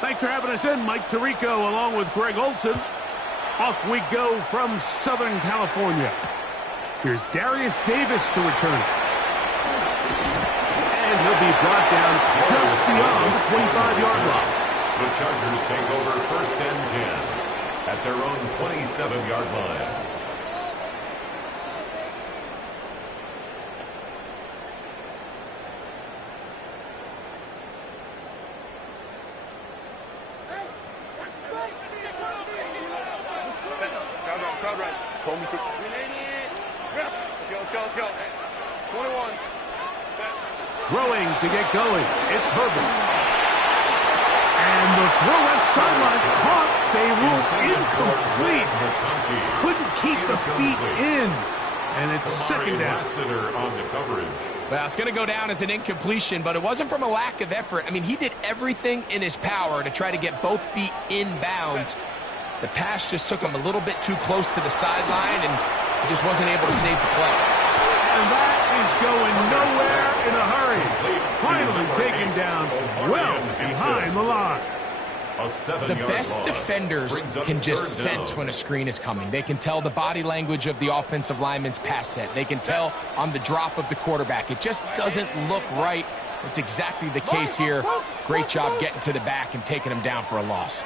Thanks for having us in, Mike Tirico, along with Greg Olson. Off we go from Southern California. Here's Darius Davis to return. And he'll be brought down just beyond the 25-yard line. The Chargers take over 1st and 10 at their own 27-yard line. Throwing to get going. It's Herbert. And the throw left sideline caught. They ruled incomplete. Couldn't keep the feet in. And it's second down. On the coverage. Well, it's going to go down as an incompletion, but it wasn't from a lack of effort. I mean, he did everything in his power to try to get both feet in bounds. The pass just took him a little bit too close to the sideline, and he just wasn't able to save the play. And that is going nowhere in a hurry. Finally taken down well behind the line. The best defenders can just sense when a screen is coming. They can tell the body language of the offensive lineman's pass set. They can tell on the drop of the quarterback. It just doesn't look right. It's exactly the case here. Great job getting to the back and taking him down for a loss.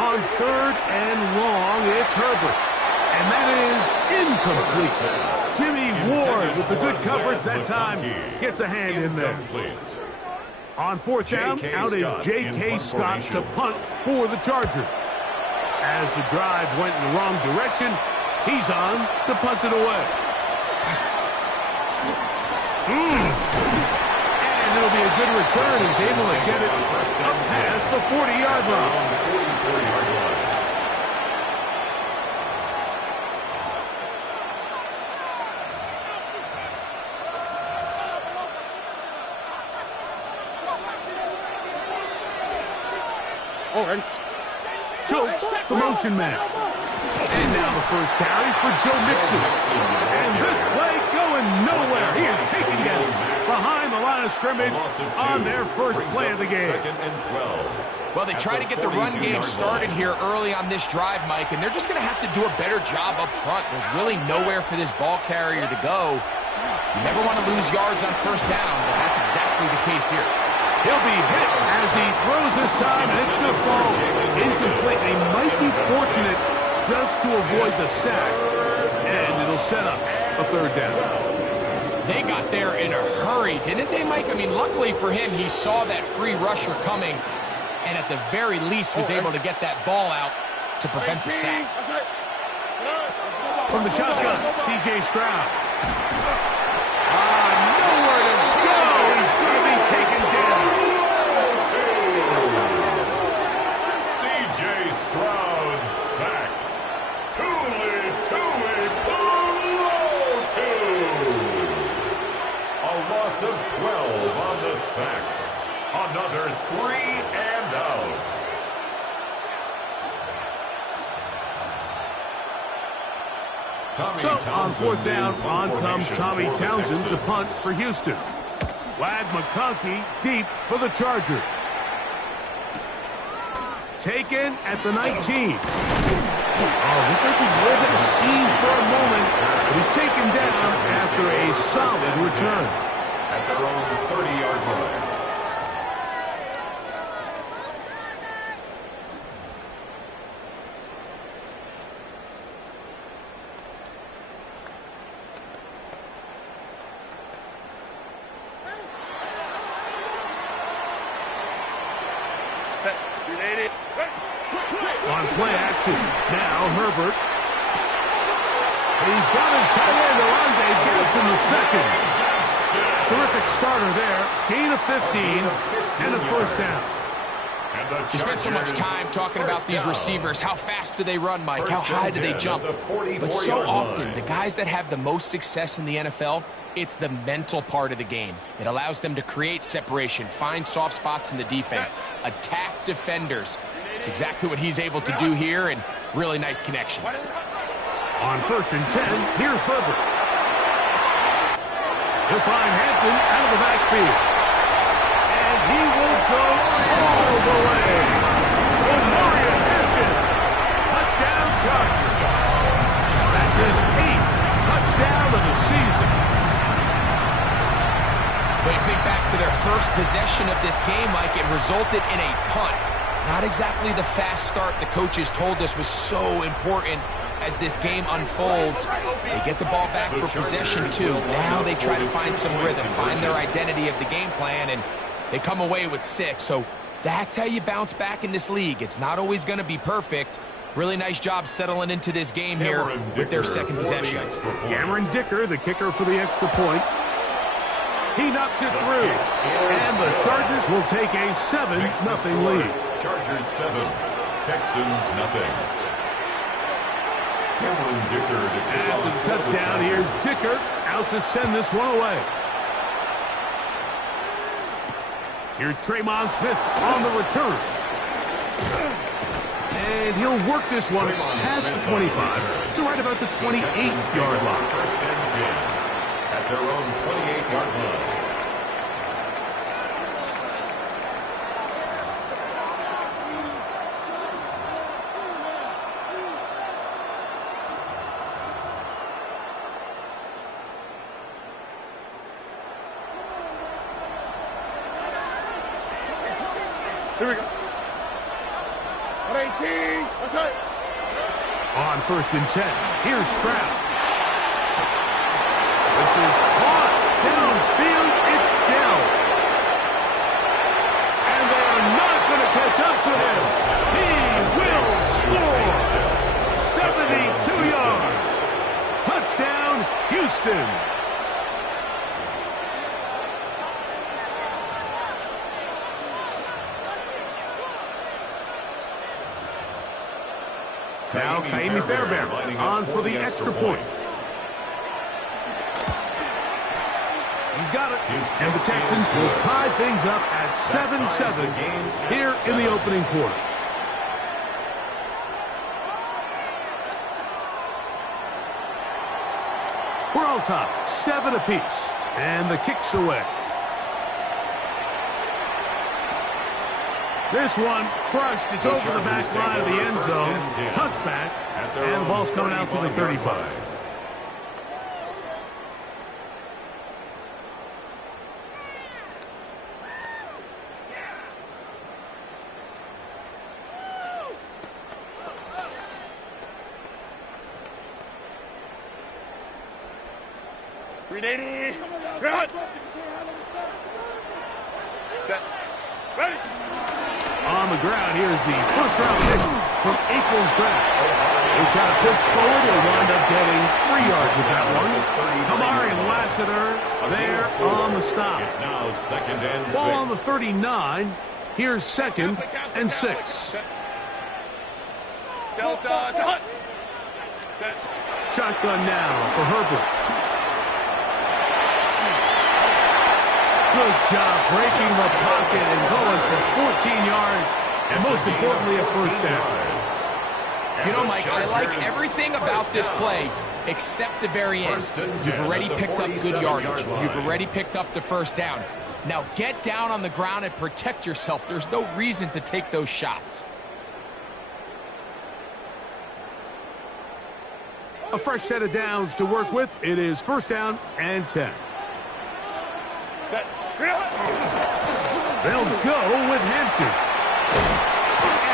On 3rd and long, it's Herbert. And that is incomplete. Jimmy Ward with the good coverage that time gets a hand in there. On 4th down, out is J.K. Scott to punt for the Chargers. As the drive went in the wrong direction, he's on to punt it away. And it'll be a good return. He's able to get it up past the 40-yard line. Schultz, the motion man. And now the first carry for Joe Mixon. And this play going nowhere. He is taken down behind the line of scrimmage on their first play of the game. Well, they try to get the run game started here early on this drive, Mike, and they're just going to have to do a better job up front. There's really nowhere for this ball carrier to go. You never want to lose yards on 1st down, but that's exactly the case here. He'll be hit as he throws this time, and it's going to fall incomplete. They might be fortunate just to avoid the sack, and it'll set up a 3rd down. They got there in a hurry, didn't they, Mike? I mean, luckily for him, he saw that free rusher coming, and at the very least was able to get that ball out to prevent the sack. From the shotgun, C.J. Stroud. Nowhere to go. He's going to be taken down. C.J. Stroud sacked. Tuli, a loss of 12 on the sack. Another 3 and out. So on 4th down, on comes Tommy Townsend to punt for Houston. Wad McConkey deep for the Chargers. Taken at the 19. Looked like he was at the scene for a moment, but he's taken down after a solid return. At their own 30-yard line. On play action, now Herbert. He's got his tight end, Orlando gets in the second. Terrific starter there. Gain of 15 and a 1st down. You spent so much time talking about these receivers. How fast do they run, Mike? How high do they jump? But so often, the guys that have the most success in the NFL, it's the mental part of the game. It allows them to create separation, find soft spots in the defense, attack defenders. It's exactly what he's able to do here, and really nice connection. On 1st and 10, here's Herbert. He'll find Hampton out of the backfield. And And he will go all the way. Omarion Hampton. Touchdown Chargers. That's his 8th touchdown of the season. When you think back to their first possession of this game, Mike, it resulted in a punt. Not exactly the fast start the coaches told us was so important as this game unfolds. They get the ball back for possession two. Now they try to find some rhythm, find their identity of the game plan, and they come away with 6. So that's how you bounce back in this league. It's not always going to be perfect. Really nice job settling into this game here with their second possession. Cameron Dicker, the kicker for the extra point. He knocks it through. And the Chargers will take a 7-0 lead. Chargers 7, Texans nothing. Cameron Dicker after the touchdown, here's Dicker out to send this one away. Here's Tremon Smith on the return. And he'll work this one past the 25 to right about the 28-yard line. First and 10 at their own 28-yard line. Here we go. 18. That's it. On 1st and 10. Here's Stroud. This is caught. Downfield. It's Dell. And they are not going to catch up to him. He will score. 72 yards. Touchdown, Houston. Now Kaimi Fairbairn on for the extra point. He's got it. And the Texans will tie things up at 7-7 here in the opening quarter. We're all tied, 7 apiece. And the kick's away. This one crushed. It's over the back line of the end zone. Touchback. And the ball's coming out to the 35. Ready. On the ground, here's the first-round pick from April's draft. They try to push forward. They wind up getting 3 yards with that one. Kamari Lassiter there on the stop. It's now 2nd and 6. Ball on the 39. Here's 2nd and 6. Shotgun now for Herbert. Good job breaking the pocket and going for 14 yards. And most importantly, a first down. You know, Mike, I like everything about this play except the very end. You've already picked up good yardage. You've already picked up the first down. Now get down on the ground and protect yourself. There's no reason to take those shots. A fresh set of downs to work with. It is 1st down and 10. They'll go with Hampton.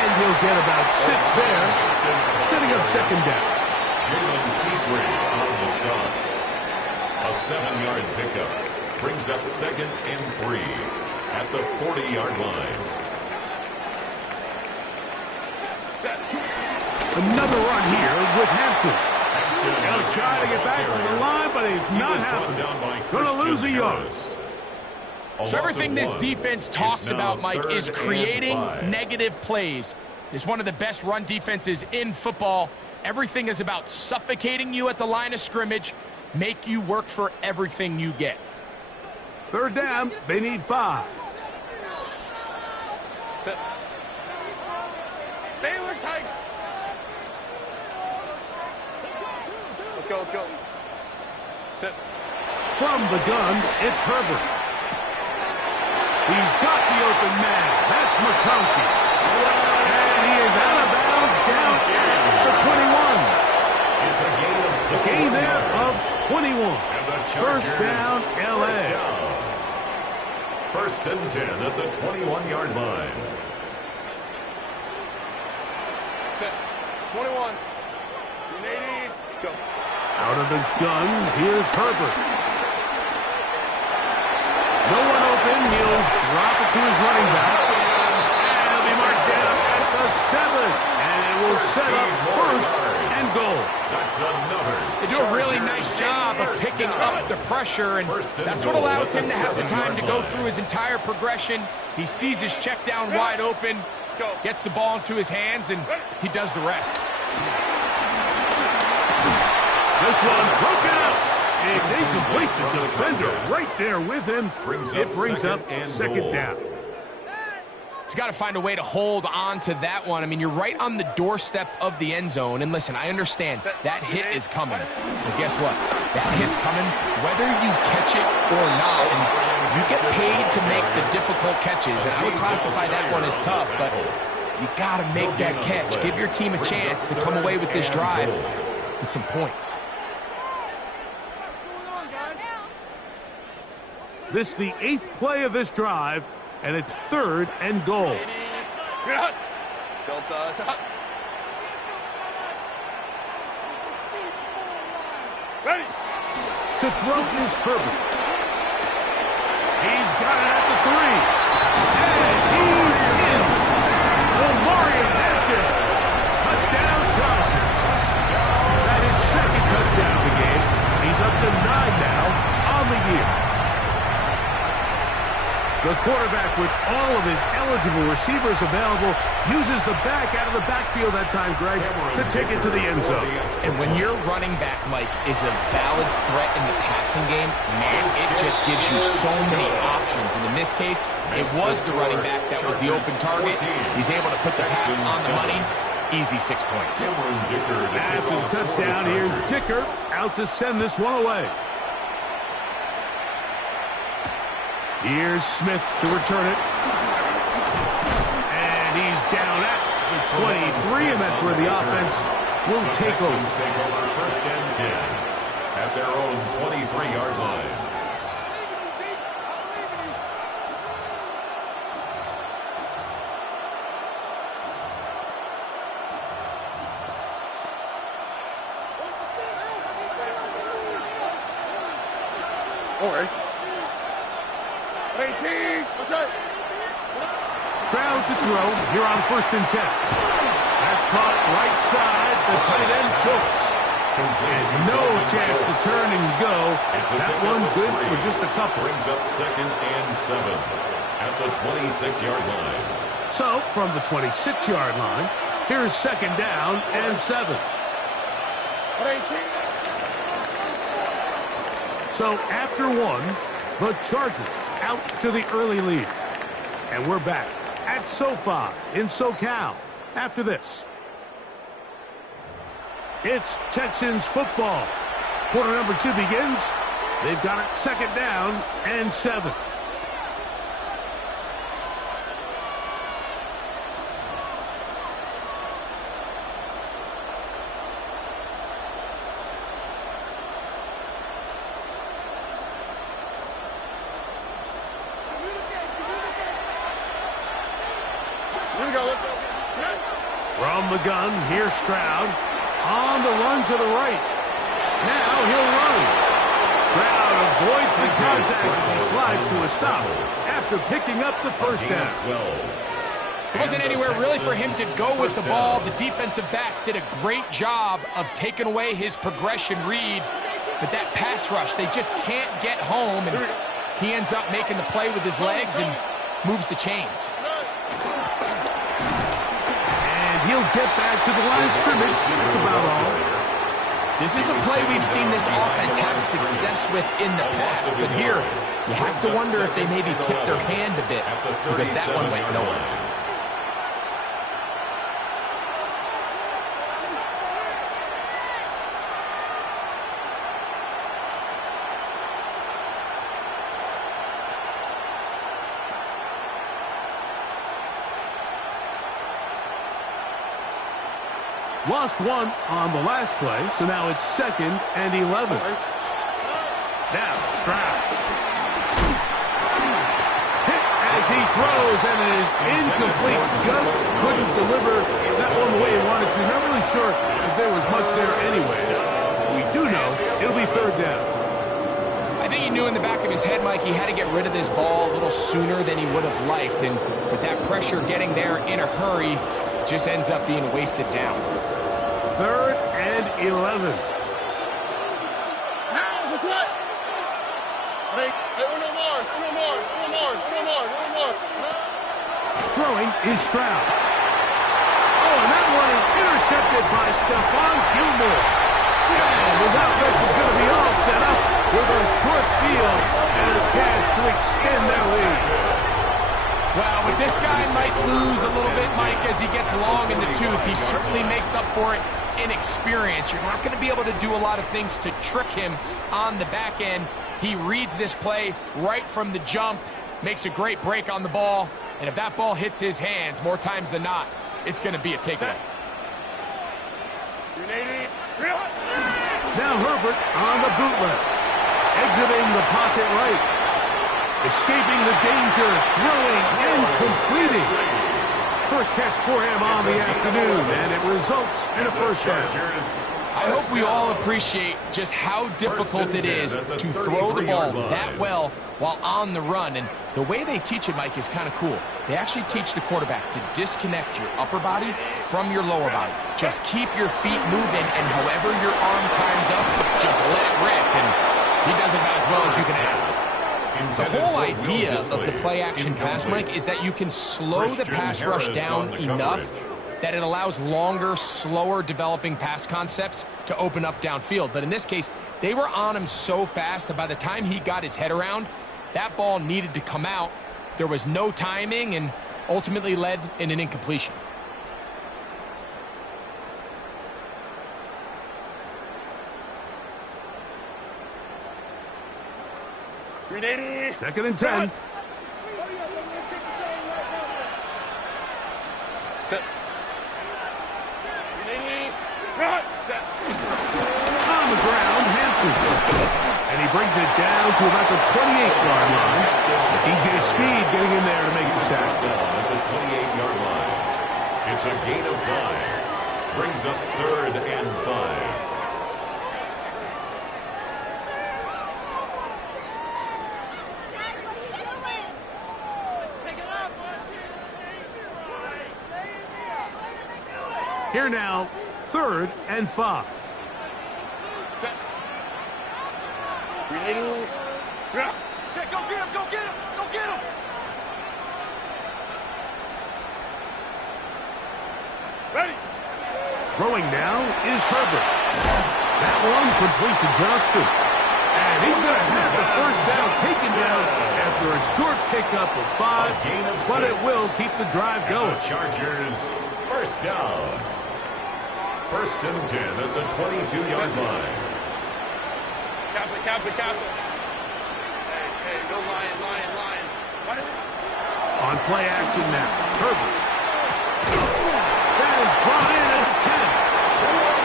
And he'll get about 6 there, setting up 2nd down. Jalen Petrie on the stop. A 7-yard pickup brings up 2nd and 3 at the 40-yard line. Another run here with Hampton. He'll try to get back to the line, but it's not happening. Going to lose a yard. So everything this defense talks about, Mike, is creating negative plays. It's one of the best run defenses in football. Everything is about suffocating you at the line of scrimmage, make you work for everything you get. 3rd down, they need 5. Baylor tight. Let's go, let's go. From the gun, it's Herbert. He's got the open man. That's McConkey. And he is out of bounds down at the 21. It's a gain there of 21. First down, L.A. First and 10 at the 21-yard line. 21. 180. Go. Out of the gun, here's Herbert. No one open. He'll drop it to his running back. And he'll be marked down at the 7. And it will set up first and goal. That's another. They do a really nice job of picking up the pressure, and that's what allows him to have the time to go through his entire progression. He sees his check down wide open, gets the ball into his hands, and he does the rest. This one broken up. It's incomplete. The defender right there with him. It brings up second down. He's got to find a way to hold on to that one. I mean, you're right on the doorstep of the end zone. And listen, I understand that hit is coming. But guess what? That hit's coming whether you catch it or not. And you get paid to make the difficult catches. And I would classify that one as tough, but you got to make that catch. Give your team a chance to come away with this drive with some points. This is the 8th play of this drive, and it's third and goal. Ready. To throw is Herbert. He's got it at the 3. And he's in. Omarion Hampton. Touchdown Chargers. That is second touchdown of the game. He's up to 9 now on the year. The quarterback, with all of his eligible receivers available, uses the back out of the backfield that time, Greg, to take it to the end zone. And when your running back, Mike, is a valid threat in the passing game, man, it just gives you so many options. And in this case, it was the running back that was the open target. He's able to put the pass on the money. Easy 6 points. After the touchdown, here's Dicker out to send this one away. Here's Smith to return it. And he's down at the 23, and that's where the offense will take over. First and 10 at their own 23-yard line. All right. 18. What's that? Stroud to throw here on first and 10. That's caught right side. The tight end Schultz. Has no chance to turn and go. That one good for just a couple. Brings up second and 7 at the 26-yard line. So from the 26-yard line, here's second down and 7. 18. So after one, the Chargers out to the early lead. And we're back at SoFi in SoCal after this. It's Texans football. Quarter number 2 begins. They've got it second down and 7. From the gun, here's Stroud. On the run to the right. Now he'll run. Stroud avoids the contact as he slides to a stop after picking up the first down. There wasn't anywhere really for him to go with the ball. The defensive backs did a great job of taking away his progression read. But that pass rush, they just can't get home. And he ends up making the play with his legs and moves the chains. He'll get back to the line of scrimmage. That's about all. This is a play we've seen this offense have success with in the past. But here, you have to wonder if they maybe tipped their hand a bit because that one went nowhere. Lost one on the last play, so now it's 2nd and 11. Now Stroud. Hit as he throws, and it is incomplete. Just couldn't deliver that one the way he wanted to. Not really sure if there was much there anyways. We do know it'll be 3rd down. I think he knew in the back of his head, Mike, he had to get rid of this ball a little sooner than he would have liked. And with that pressure getting there in a hurry, it just ends up being a wasted down. 3rd and 11. Now, what's that? Hey, no more. Throwing is Stroud. Oh, and that one is intercepted by Stephon Gilmore. And his offense is going to be all set up with a short field and a chance to extend their lead. Well, with this guy might lose a little bit, Mike, as he gets long in the tooth. He certainly makes up for it in experience. You're not going to be able to do a lot of things to trick him on the back end. He reads this play right from the jump, makes a great break on the ball, and if that ball hits his hands more times than not, it's going to be a takeaway. Now Herbert on the bootleg, exiting the pocket right, escaping the danger, throwing and completing. First catch for him on the afternoon, and it results in a 1st down. I hope we all appreciate just how difficult it is to throw the ball that well while on the run. And the way they teach it, Mike, is kind of cool. They actually teach the quarterback to disconnect your upper body from your lower body. Just keep your feet moving, and however your arm times up, just let it rip. And he does it about as well as you can ask. The whole idea of the play-action pass, Mike, is that you can slow the pass rush down enough that it allows longer, slower developing pass concepts to open up downfield. But in this case, they were on him so fast that by the time he got his head around, that ball needed to come out. There was no timing and ultimately led in an incompletion. Second and 10. On the ground, Hampton. And he brings it down to about the 28-yard line. TJ Speed getting in there to make the tackle. At the 28-yard line. It's a gain of 5. Brings up 3rd and 5. Here now, 3rd and 5. Check, go get him! Ready? Throwing now is Herbert. That one complete to Johnston. And he's going to have the 1st down taken down after a short pickup of 5, but it will keep the drive going. Chargers, 1st down. 1st and 10 at the 22-yard line. Cap it. Hey, no lying. On play action now, Herbert. That is brought in at the 10.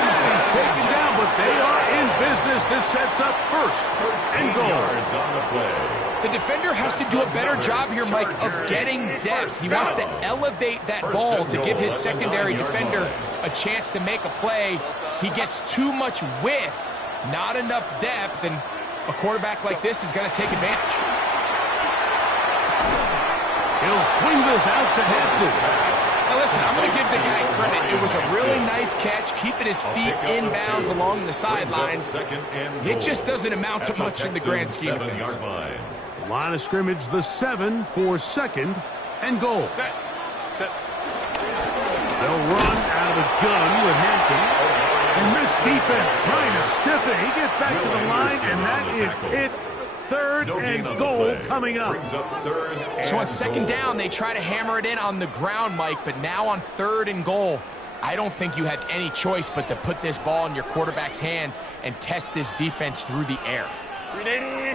He's taken down, but they are in business. This sets up 1st and goal. Yards on the play. The defender has to do a better job here, Mike, of getting depth. He wants to elevate that ball to give his secondary defender a chance to make a play. He gets too much width, not enough depth, and a quarterback like this is going to take advantage. He'll swing this out to Hampton. Now listen, I'm going to give the guy credit. It was a really nice catch, keeping his feet inbounds along the sidelines. It just doesn't amount to much in the grand scheme of things. Line of scrimmage, the 7 for 2nd and goal. They'll run out of the gun with Hampton. And this defense trying to stiff it. He gets back to the line, and that is it. 3rd and goal coming up. So on 2nd down, they try to hammer it in on the ground, Mike, but now on 3rd and goal, I don't think you had any choice but to put this ball in your quarterback's hands and test this defense through the air.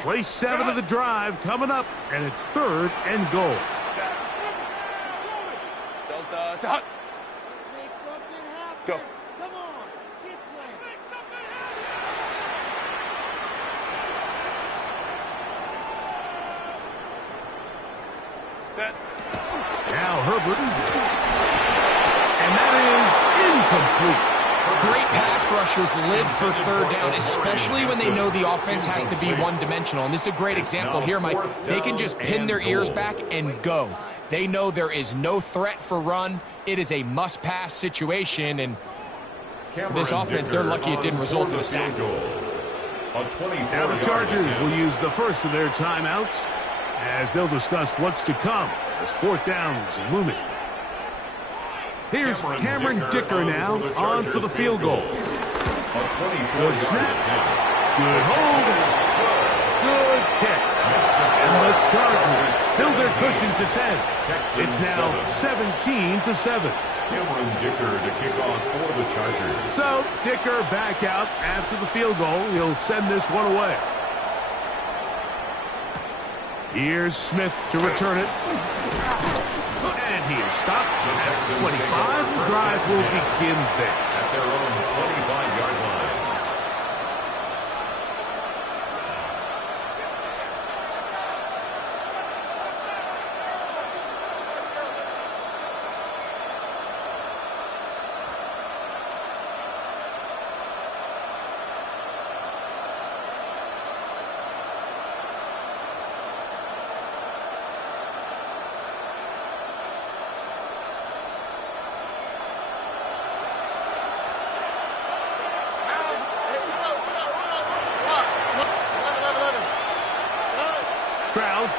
Play 7 of the drive coming up, and it's 3rd and goal. Go. Now Herbert. And that is incomplete. Great pass rushers live for third down, especially when they know the offense has to be one-dimensional. And this is a great example here, Mike. They can just pin their ears back and go. They know there is no threat for run. It is a must-pass situation, and for this offense, they're lucky it didn't result in a sack. Now the Chargers will use the first of their timeouts as they'll discuss what's to come as fourth down is looming. Here's Cameron Dicker now on for the field goal. Good snap. Good hold. Good kick. And the Chargers fill their cushion to 10. It's now 17-7. Cameron Dicker to kick off for the Chargers. So Dicker back out after the field goal. He'll send this one away. Here's Smith to return it. And he is stopped at 25. The drive will begin there. At their own 25-yard line.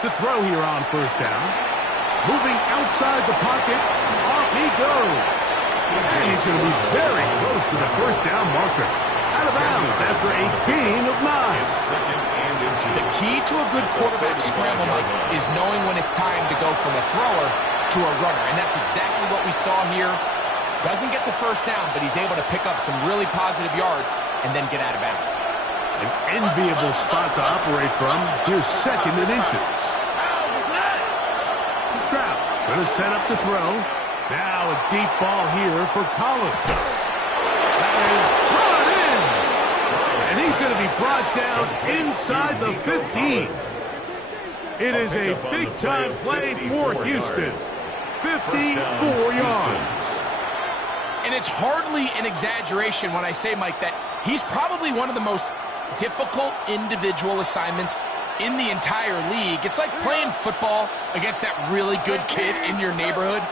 To throw here on first down. Moving outside the pocket. Off he goes. And he's going to be very close to the first down marker. Out of bounds after a gain of 9. The key to a good quarterback scramble, Mike, is knowing when it's time to go from a thrower to a runner. And that's exactly what we saw here. Doesn't get the first down, but he's able to pick up some really positive yards and then get out of bounds. An enviable spot to operate from. Here's second and inches. Stroud going to set up the throw. Now a deep ball here for Collins. That is brought in. And he's going to be brought down inside the 15. It is a big-time play for Houston. 54 yards. And it's hardly an exaggeration when I say, Mike, that he's probably one of the most difficult individual assignments in the entire league. It's like playing football against that really good kid in your neighborhood.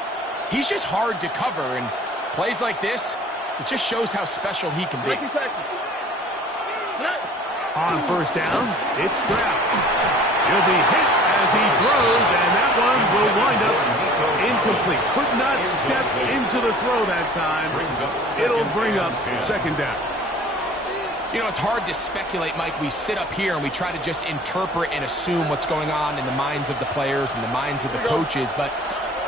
He's just hard to cover, and plays like this, it just shows how special he can be. On first down, it's Stroud. He'll be hit as he throws, and that one will wind up incomplete. Could not step into the throw that time. It'll bring up second down. You know, it's hard to speculate, Mike. We sit up here and we try to just interpret and assume what's going on in the minds of the players and the minds of the coaches, but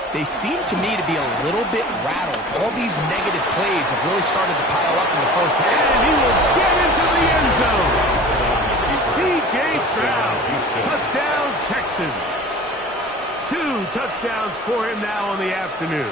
they seem to me to be a little bit rattled. All these negative plays have really started to pile up in the first half. And he will get into the end zone. C.J. Stroud, touchdown Texans. 2 touchdowns for him now on the afternoon.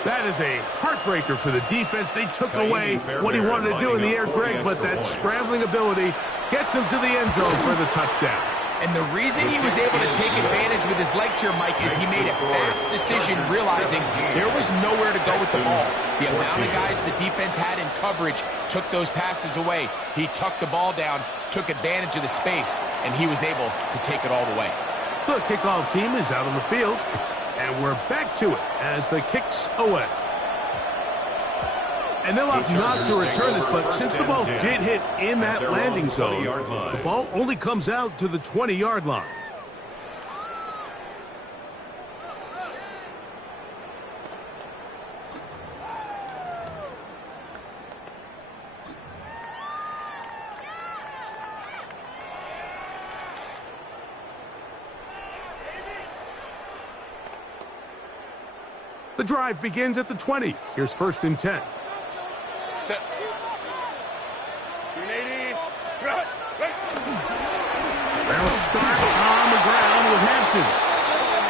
That is a heartbreaker for the defense. They took away what he wanted to do in the air, Greg, but that scrambling ability gets him to the end zone for the touchdown. And the reason he was able to take advantage with his legs here, Mike, is he made a fast decision realizing there was nowhere to go with the ball. The amount of guys the defense had in coverage took those passes away. He tucked the ball down, took advantage of the space, and he was able to take it all the way. The kickoff team is out on the field. And we're back to it as the kick's away. And they'll opt not to return this, but since the ball did hit in that landing zone, the ball only comes out to the 20-yard line. The drive begins at the 20. Here's first and 10. They'll start on the ground with Hampton.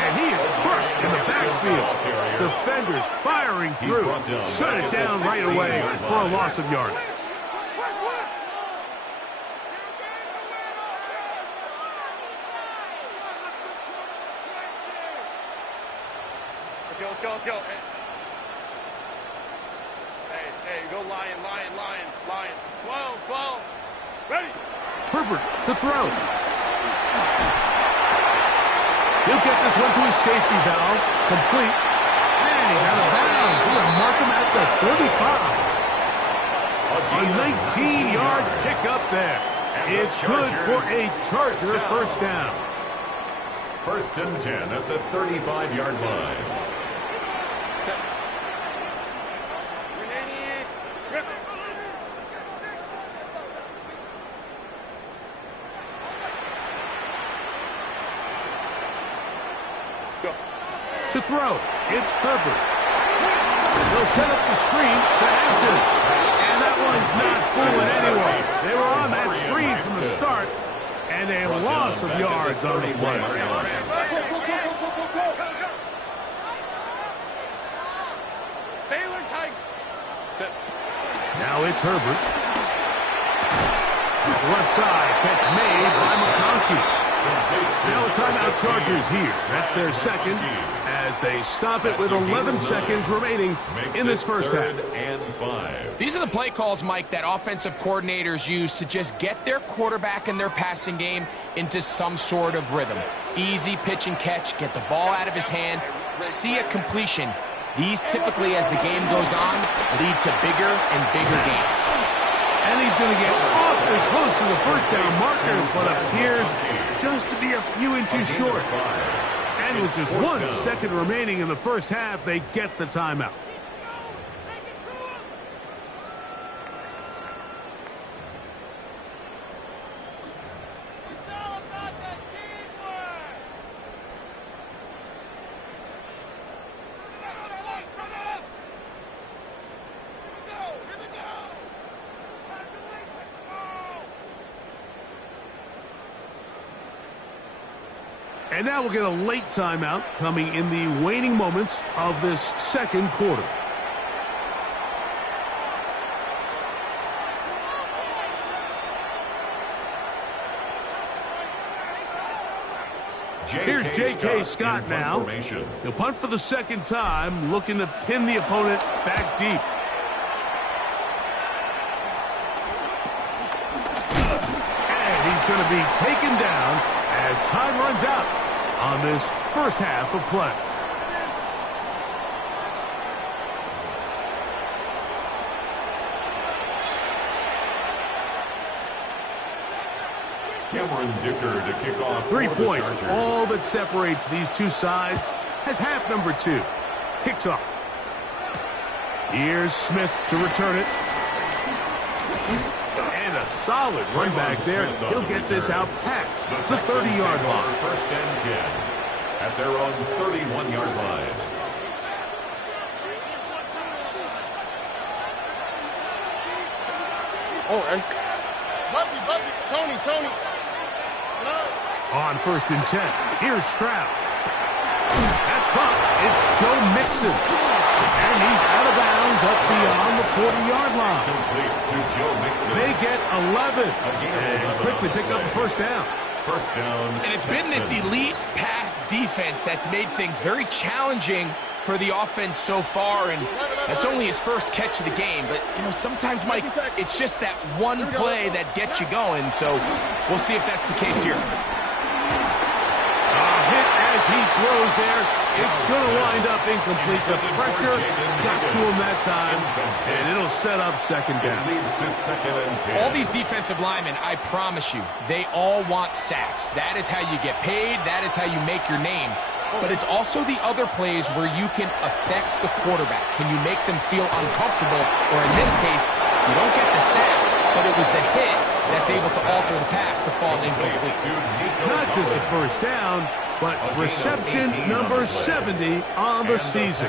And he is crushed in the backfield. Defenders firing through. Shut it down right away for a loss of yardage. Let's go. Hey, go lion. 12. Ready? Herbert to throw. He'll get this one to his safety valve. Complete. And he's out of bounds. He's going to mark him at the 35. A 19-yard pickup there. It's good for a Charger first down. 1st and 10 at the 35-yard line. To throw, it's Herbert. They'll set up the screen to Hampton. And that one's not fooling anyone. They were on that screen from the start, and a loss of yards on the play. Now it's Herbert. Left side, catch made by McConkey. Now a timeout Chargers here. That's their second as they stop it with 11 seconds remaining in this first half. And 5. These are the play calls, Mike, that offensive coordinators use to just get their quarterback and their passing game into some sort of rhythm. Easy pitch and catch, get the ball out of his hand, see a completion. These typically, as the game goes on, lead to bigger and bigger gains. And he's going to get awfully close to the first down marker, but appears just to be a few inches short. And with just 1 second remaining in the first half, they get the timeout. And now we'll get a late timeout coming in the waning moments of this second quarter. Here's J.K. Scott now. He'll punt for the second time, looking to pin the opponent back deep. And he's going to be taken down as time runs out on this first half of play. Cameron Dicker to kick off. 3 points, all that separates these two sides, has half number 2. Kicks off. Here's Smith to return it. And a solid run back there. He'll get this out past the 30-yard line. 1st and 10 at their own 31-yard line. Oh, and Tony. On 1st and 10, here's Stroud. That's caught. It's Joe Mixon. And he's out of bounds up beyond the 40-yard line. Complete to Joe Mixon. They get 11 and quickly pick up a first down. First down. And it's been this elite pass defense that's made things very challenging for the offense so far, and that's only his first catch of the game. But, you know, sometimes, Mike, it's just that one play that gets you going, so we'll see if that's the case here. Hit as he throws there. It's going to wind up incomplete. The pressure got to him that time, and it'll set up second down. It leads to 2nd and 10. All these defensive linemen, I promise you, they all want sacks. That is how you get paid. That is how you make your name. But it's also the other plays where you can affect the quarterback. Can you make them feel uncomfortable? Or in this case, you don't get the sack, but it was the hit that's able to alter the pass to fall incomplete. Not just a first down, but reception number 70 on the season.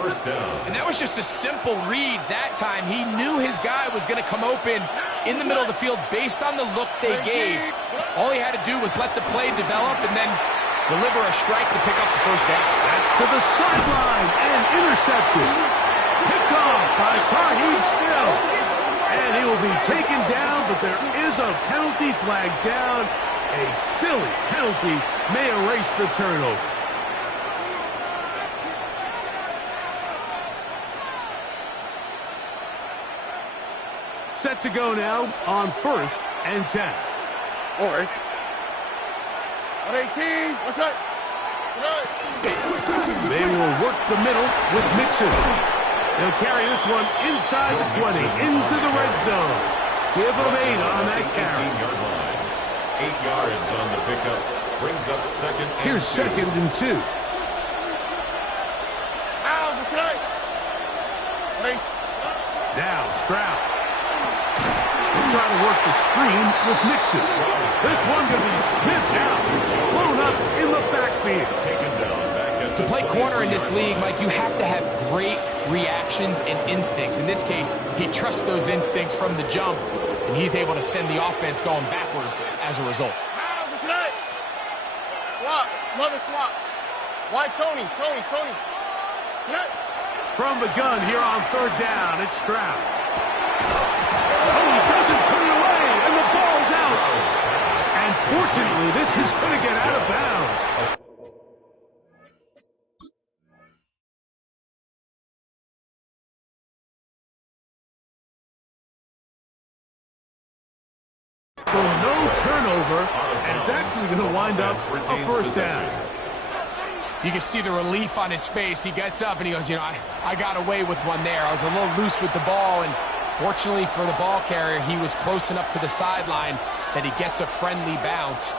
First down. And that was just a simple read that time. He knew his guy was going to come open in the middle of the field based on the look they gave. All he had to do was let the play develop and then deliver a strike to pick up the first down. That's to the sideline and intercepted. Picked off by Taheed Still. And he will be taken down, but there is a penalty flag down. A silly penalty may erase the turnover. Set to go now on 1st and 10. All right. On 18. What's that? They will work the middle with Mixon. They'll carry this one inside the 20, into the red zone. Give them 8 on that carry. 18-yard line. 8 yards on the pickup. Brings up second and Here's 2. 2nd and 2. Ow, what's that? Now Stroud. They try to work the screen with Mixon. This one's going to be sniffed out. Blown up in the backfield. Taken down back at To play corner in this league, Mike, you have to have great reactions and instincts. In this case, he trusts those instincts from the jump, and he's able to send the offense going backwards as a result. Ow, what's that? Swap. Another swap. Why Tony? From the gun here on 3rd down, it's Stroud. Oh, he doesn't put it away, and the ball's out. And fortunately, this is going to get out of bounds. So no turnover, and it's actually going to wind up a 1st down. You can see the relief on his face. He gets up and he goes, you know, I got away with one there. I was a little loose with the ball, and fortunately for the ball carrier, he was close enough to the sideline that he gets a friendly bounce.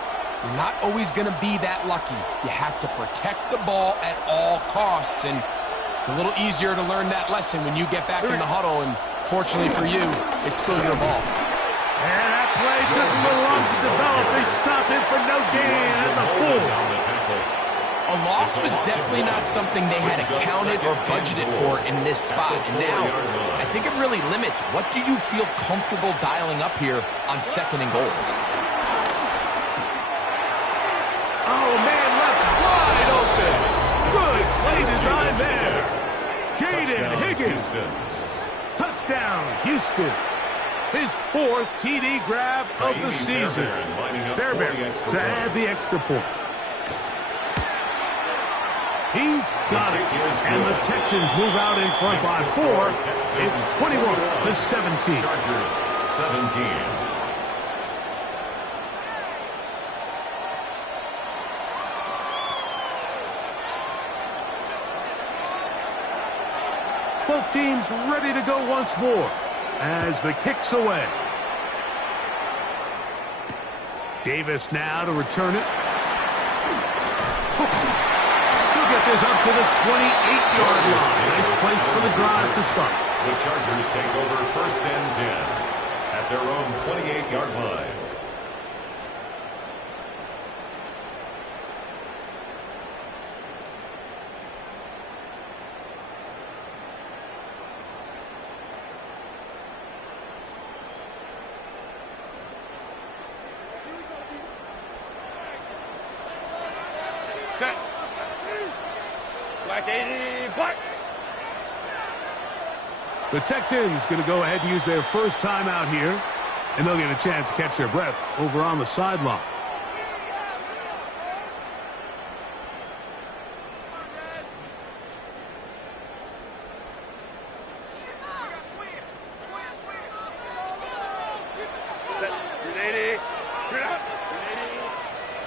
You're not always going to be that lucky. You have to protect the ball at all costs, and it's a little easier to learn that lesson when you get back in the huddle, and fortunately for you, it's still your ball. And that play took a little long to develop. They stopped it for no gain at the full. A loss was definitely not something they had accounted or budgeted for in this spot. And now, I think it really limits what do you feel comfortable dialing up here on 2nd and goal. Oh, man, left wide open. Good play design there. Jaden Higgins. Touchdown, Houston. His 4th TD grab of the season. Fairbairn to add the extra point. He's got it, and the Texans move out in front by 4. It's 21-17. Chargers 17. Both teams ready to go once more as the kick's away. Davis now to return it. Get this up to the 28-yard line. Nice place for the drive to start. The Chargers take over 1st and 10 at their own 28-yard line. Set. Black 80, black. The Texans going to go ahead and use their first time out here, and they'll get a chance to catch their breath over on the sideline. Set. 380. Straight out. 380.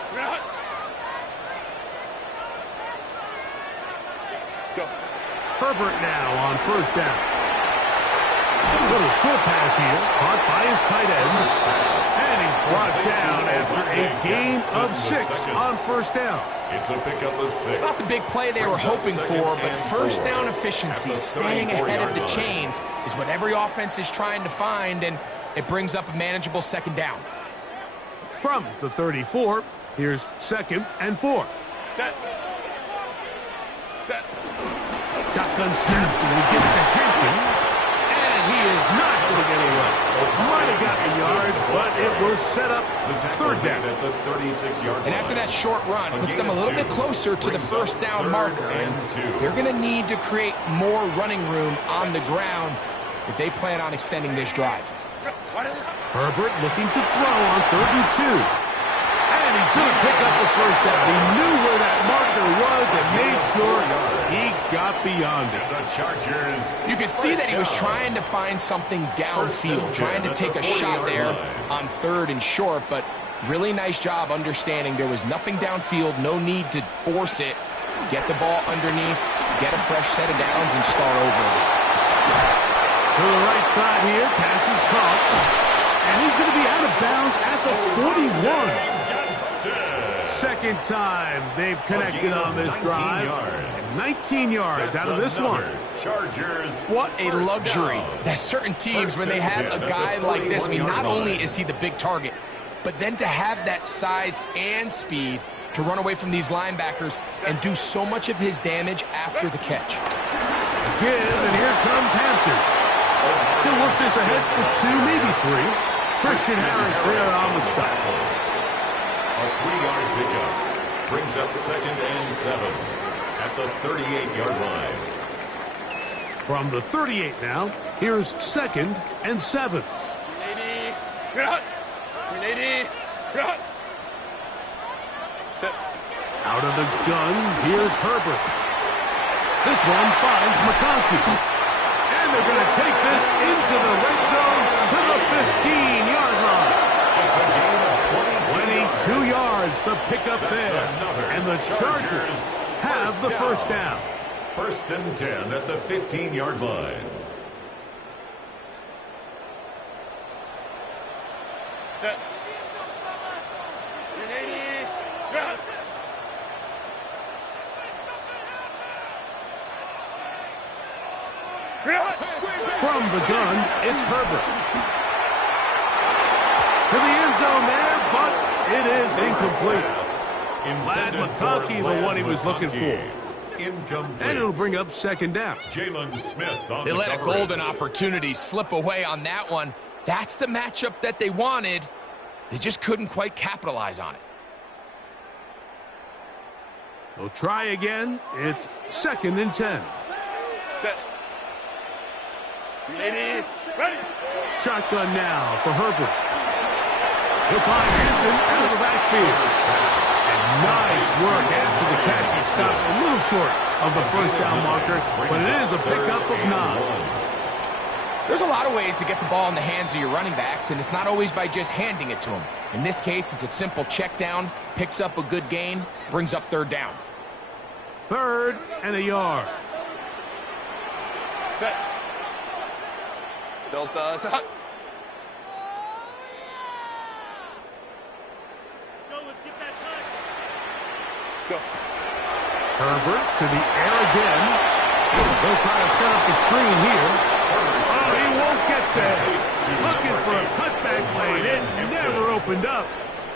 Straight out. Go. Herbert now on 1st down. A little short pass here, caught by his tight end. And he's brought down after a gain of 6 on 1st down. It's a pickup of 6. It's not the big play they were hoping for, but 1st down efficiency, staying ahead of the chains, is what every offense is trying to find, and it brings up a manageable 2nd down. From the 34, here's 2nd and 4. Set. Set. Shotgun snap, and he gets to Hampton, and he is not going to get away. Might have got a yard, but it was set up 3rd down. At the 36-yard line. And after that short run, puts them a little bit closer to the 1st down marker. And they're going to need to create more running room on the ground if they plan on extending this drive. Herbert looking to throw on 3rd and 2. And he's going to pick up the 1st down. He knew where that marker was and made sure he got beyond it. The Chargers. You can see that he was trying to find something downfield, trying to take a shot there on 3rd and short, but really nice job understanding there was nothing downfield, no need to force it. Get the ball underneath, get a fresh set of downs, and start over. To the right side here, pass is caught, and he's going to be out of bounds at the 41. Second time they've connected on this drive. 19 yards out of this one. Chargers. What a luxury that certain teams, when they have a guy like this, I mean, not only is he the big target, but then to have that size and speed to run away from these linebackers and do so much of his damage after the catch. Give, and here comes Hampton. He'll work this ahead for 2, maybe 3. Christian Harris there on the stop. A 3-yard pickup brings up 2nd and 7 at the 38-yard line. From the 38 now, here's 2nd and 7. 380. Cut. 380. Cut. Out of the gun, here's Herbert. This one finds McConkey. And they're going to take this into the red zone to the 15-yard line. It's a game of 22 yards, the pickup there. And the Chargers have the first down. 1st and 10 at the 15-yard line. Set. 380. Cut. From the gun, it's Herbert. To the end zone there, but it is incomplete. Glad McConkey, the one he was looking for. Incomplete. And it'll bring up 2nd down. Jalen Smith on They the let a coverage. golden opportunity slip away on that one. That's the matchup that they wanted. They just couldn't quite capitalize on it. They'll try again. It's 2nd and 10. Set. 380. Ready. Shotgun now for Herbert. He'll find Hampton out of the backfield. And nice work after the catch. He stopped a little short of the first down marker, but it is a pickup of 9. There's a lot of ways to get the ball in the hands of your running backs, and it's not always by just handing it to them. In this case, it's a simple check down, picks up a good gain, brings up 3rd down. 3rd and a yard. Set. Delta. Set. Go. Herbert to the air again. They'll try to set up the screen here. Oh, he won't get there. Looking for a cutback lane. It never opened up.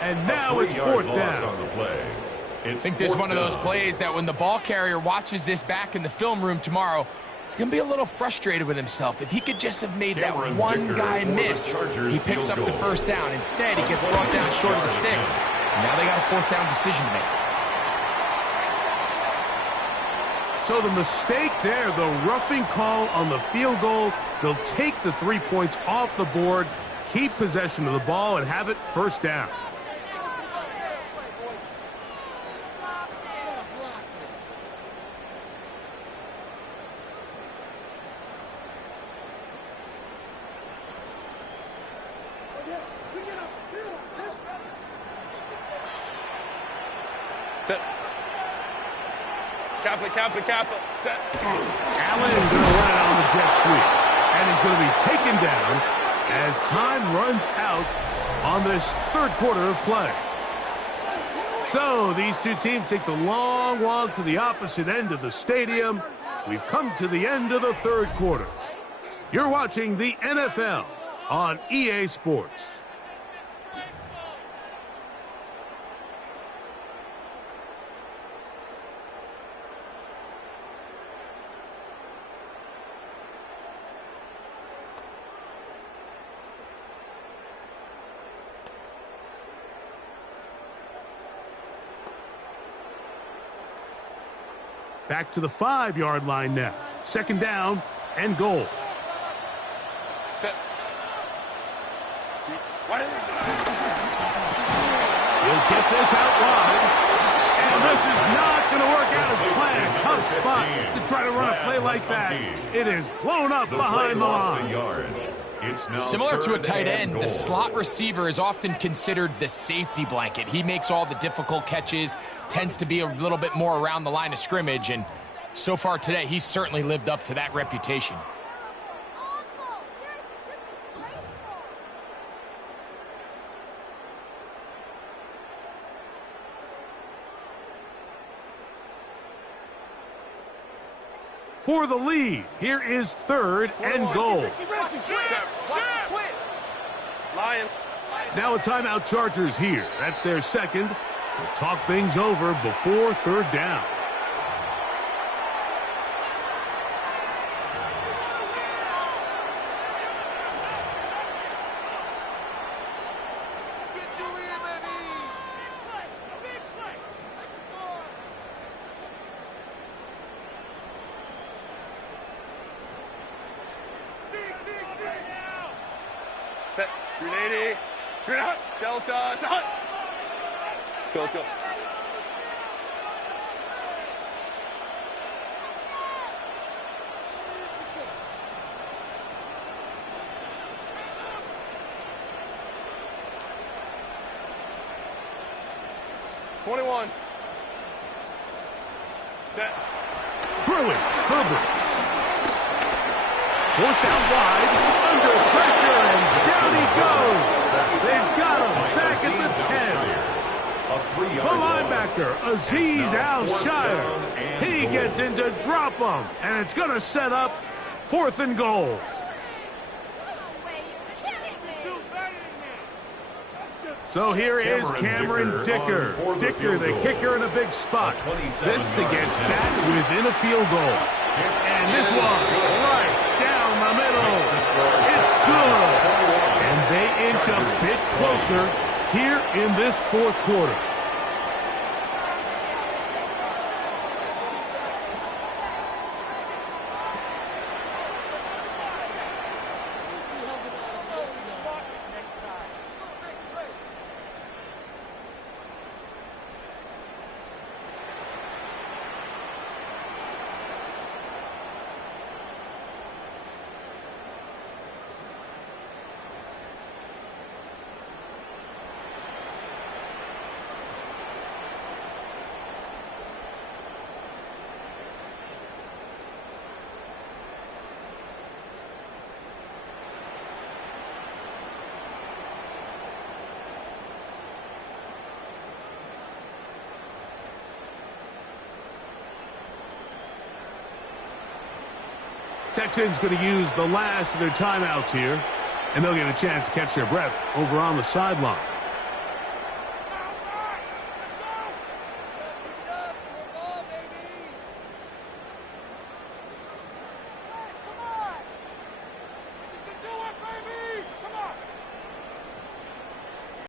And now it's 4th down. On the play. I think this is one of those plays that when the ball carrier watches this back in the film room tomorrow, he's going to be a little frustrated with himself. If he could just have made that one guy miss, he picks up the 1st down. Instead, he gets brought down short of the sticks. Now they got a 4th down decision to make. So the mistake there, the roughing call on the field goal, they'll take the 3 points off the board, keep possession of the ball, and have it 1st down. Set. Kappa. Set. Allen going to run it on the jet sweep. And he's going to be taken down as time runs out on this 3rd quarter of play. So these two teams take the long walk to the opposite end of the stadium. We've come to the end of the 3rd quarter. You're watching the NFL on EA Sports. Back to the 5-yard line now. 2nd down and goal. Set. He'll get this out wide. And this is not going to work out as planned. Tough spot to try to run a play like that. It is blown up behind the line. Similar to a tight end, the slot receiver is often considered the safety blanket. He makes all the difficult catches, tends to be a little bit more around the line of scrimmage, and so far today, he's certainly lived up to that reputation. For the lead, here is 3rd and goal. Now a timeout Chargers here. That's their second. We'll talk things over before 3rd down. Set. 380. 3 out. Delta. Set. Go, let's go. Twenty-one. Set. Throwing. Herbert. Forced out wide, under pressure, and down he goes. They've got him back at the 10. The linebacker, Azeez Al-Shire. He gets in to drop him, and it's going to set up 4th and goal. So here is Cameron Dicker. Dicker, the kicker, in a big spot. This to get back within a field goal. And this one, right down the middle. It's good. And they inch a bit closer here in this 4th quarter. Texans going to use the last of their timeouts here, and they'll get a chance to catch their breath over on the sideline.